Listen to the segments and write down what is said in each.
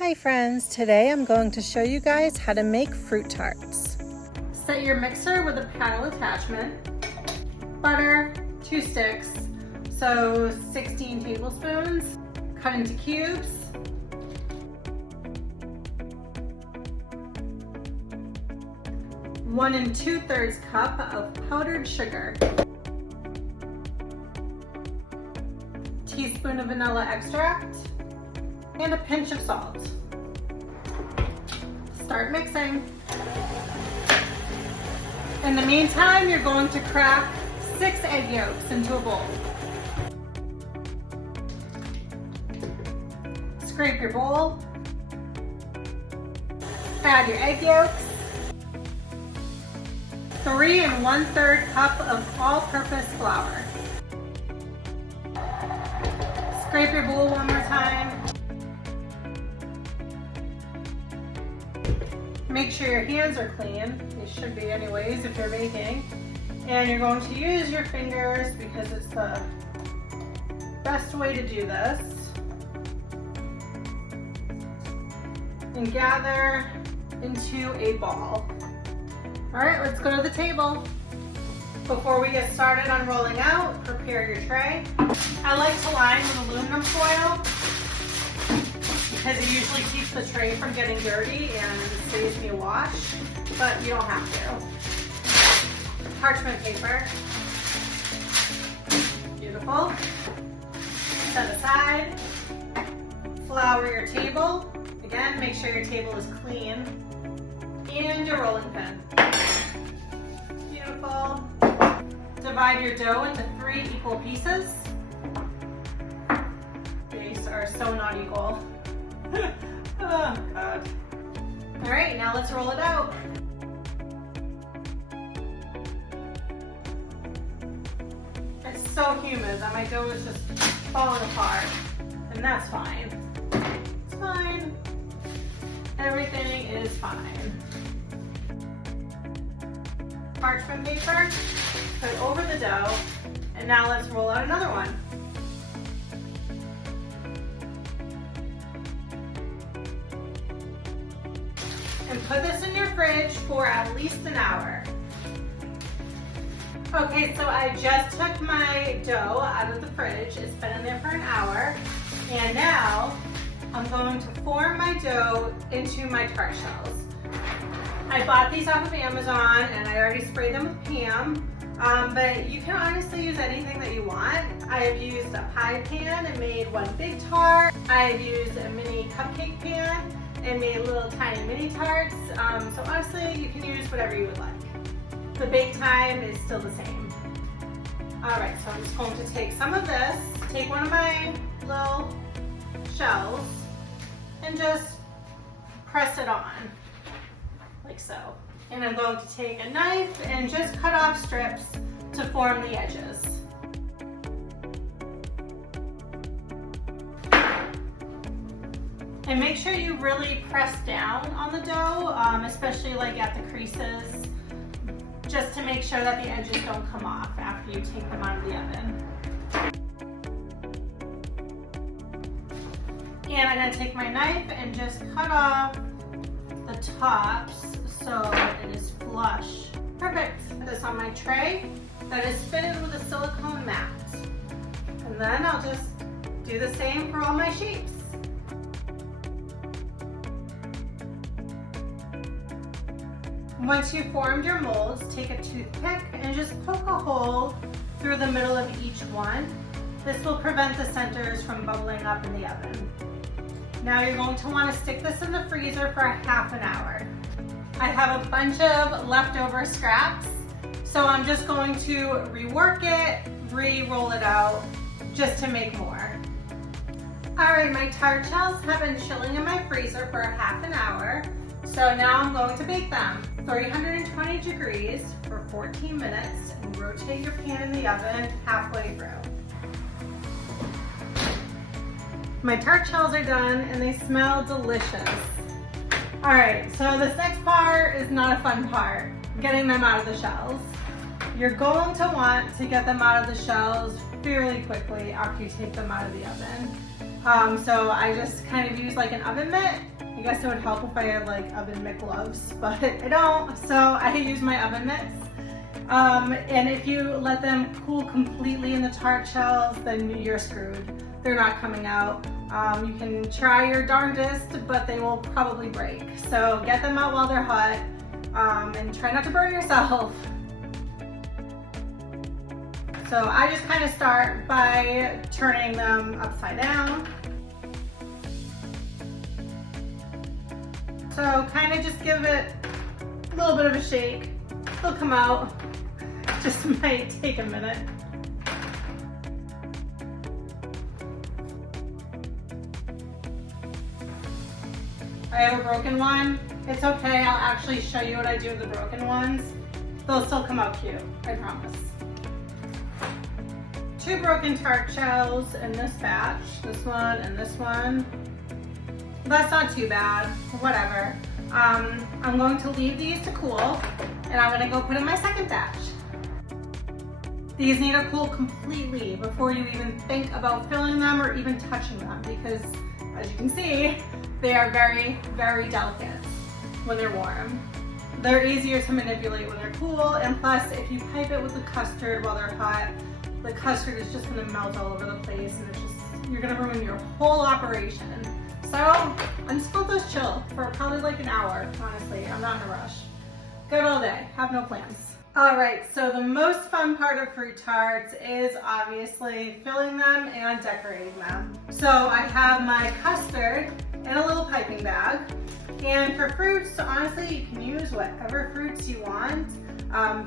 Hi friends, today I'm going to show you guys how to make fruit tarts. Set your mixer with a paddle attachment, butter, 2 sticks, so 16 tablespoons, cut into cubes, one and 2/3 cup of powdered sugar, teaspoon of vanilla extract, and a pinch of salt. Start mixing. In the meantime, you're going to crack 6 egg yolks into a bowl. Scrape your bowl. Add your egg yolks. 3 1/3 cup of all-purpose flour. Scrape your bowl one more time. Make sure your hands are clean. They should be anyways if you're baking. And you're going to use your fingers because it's the best way to do this. And gather into a ball. All right, let's go to the table. Before we get started on rolling out, prepare your tray. I like to line with aluminum foil because it usually keeps the tray from getting dirty and saves me a wash, but you don't have to. Parchment paper. Beautiful. Set aside. Flour your table. Again, make sure your table is clean. And your rolling pin. Beautiful. Divide your dough into 3 equal pieces. These are so not equal. Oh God. All right, now let's roll it out. It's so humid that my dough is just falling apart, and that's fine. It's fine. Everything is fine. Parchment paper, put over the dough, and now let's roll out another one. And put this in your fridge for at least an hour. Okay, so I just took my dough out of the fridge. It's been in there for an hour. And now I'm going to form my dough into my tart shells. I bought these off of Amazon and I already sprayed them with Pam. But you can honestly use anything that you want. I have used a pie pan and made one big tart. I have used a mini cupcake pan and made little tiny mini tarts. So honestly, you can use whatever you would like. The bake time is still the same. All right, so I'm just going to take some of this, take one of my little shells, and just press it on, like so. And I'm going to take a knife and just cut off strips to form the edges. And make sure you really press down on the dough, especially like at the creases, just to make sure that the edges don't come off after you take them out of the oven. And I'm gonna take my knife and just cut off the tops so it is flush. Perfect. Put this on my tray that is fitted with a silicone mat. And then I'll just do the same for all my shapes. Once you've formed your molds, take a toothpick and just poke a hole through the middle of each one. This will prevent the centers from bubbling up in the oven. Now you're going to want to stick this in the freezer for half an hour. I have a bunch of leftover scraps, so I'm just going to rework it, re-roll it out, just to make more. All right, my tart shells have been chilling in my freezer for half an hour, so now I'm going to bake them. 320 degrees for 14 minutes, and rotate your pan in the oven halfway through. My tart shells are done and they smell delicious. All right, so this next part is not a fun part, getting them out of the shells. You're going to want to get them out of the shells fairly quickly after you take them out of the oven. So I just kind of use like an oven mitt. I guess it would help if I had like oven mitt gloves, but I don't, so I use my oven mitts. And if you let them cool completely in the tart shells, then you're screwed. They're not coming out. You can try your darndest, but they will probably break. So get them out while they're hot, and try not to burn yourself. So I just kind of start by turning them upside down. So kind of just give it a little bit of a shake. They'll come out. Just might take a minute. I have a broken one. It's okay, I'll actually show you what I do with the broken ones. They'll still come out cute, I promise. 2 broken tart shells in this batch, this one and this one. That's not too bad, whatever. I'm going to leave these to cool, and I'm gonna go put in my second batch. These need to cool completely before you even think about filling them or even touching them, because as you can see, they are very, very delicate when they're warm. They're easier to manipulate when they're cool, and plus if you pipe it with the custard while they're hot, the custard is just gonna melt all over the place, and you're gonna ruin your whole operation. So I'm just gonna let those chill for probably like an hour, honestly. I'm not in a rush. Good all day, have no plans. All right, so the most fun part of fruit tarts is obviously filling them and decorating them. So I have my custard in a little piping bag. And for fruits, honestly, you can use whatever fruits you want.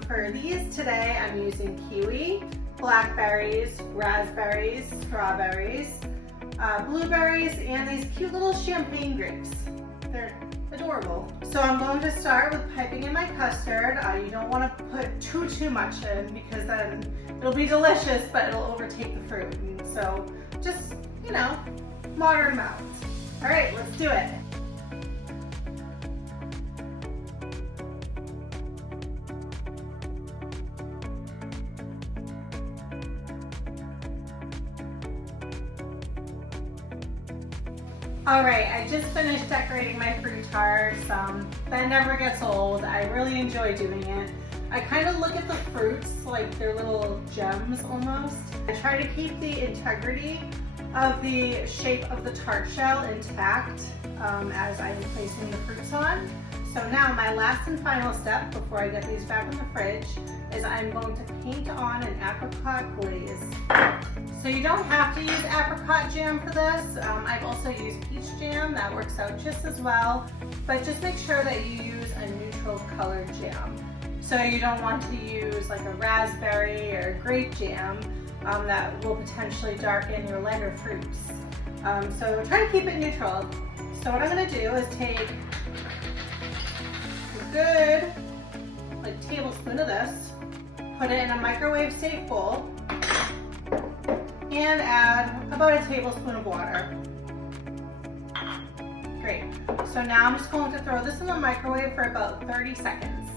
For these today, I'm using kiwi, blackberries, raspberries, strawberries, blueberries, and these cute little champagne grapes. They're adorable. So I'm going to start with piping in my custard. You don't want to put too much in, because then it'll be delicious, but it'll overtake the fruit. And so just, moderate amounts. All right, let's do it. All right, I just finished decorating my fruit tarts. That never gets old. I really enjoy doing it. I kind of look at the fruits like they're little gems almost. I try to keep the integrity of the shape of the tart shell intact as I'm placing the fruits on. So now my last and final step before I get these back in the fridge is I'm going to paint on an apricot glaze. So you don't have to use apricot jam for this. I've also used peach jam, that works out just as well, but just make sure that you use a neutral colored jam. So you don't want to use like a raspberry or grape jam that will potentially darken your lighter fruits. So try to keep it neutral. So what I'm gonna do is take a good tablespoon of this, put it in a microwave safe bowl, and add about a tablespoon of water. Great. So now I'm just going to throw this in the microwave for about 30 seconds.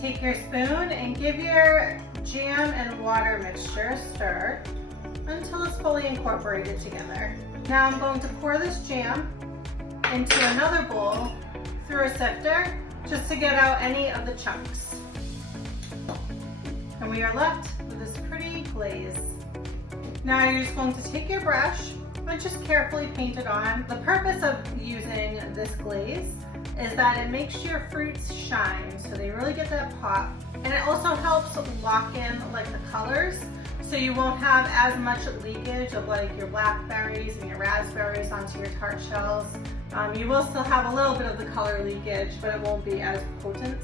Take your spoon and give your jam and water mixture a stir until it's fully incorporated together. Now I'm going to pour this jam into another bowl through a sifter just to get out any of the chunks. And we are left with this pretty glaze. Now you're just going to take your brush and just carefully paint it on. The purpose of using this glaze is that it makes your fruits shine, so they really get that pop. And it also helps lock in the colors, so you won't have as much leakage of your blackberries and your raspberries onto your tart shells. You will still have a little bit of the color leakage, but it won't be as potent.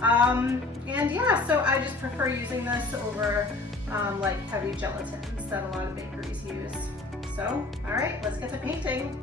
And yeah, so I just prefer using this over heavy gelatins that a lot of bakeries use. So, all right, let's get to painting.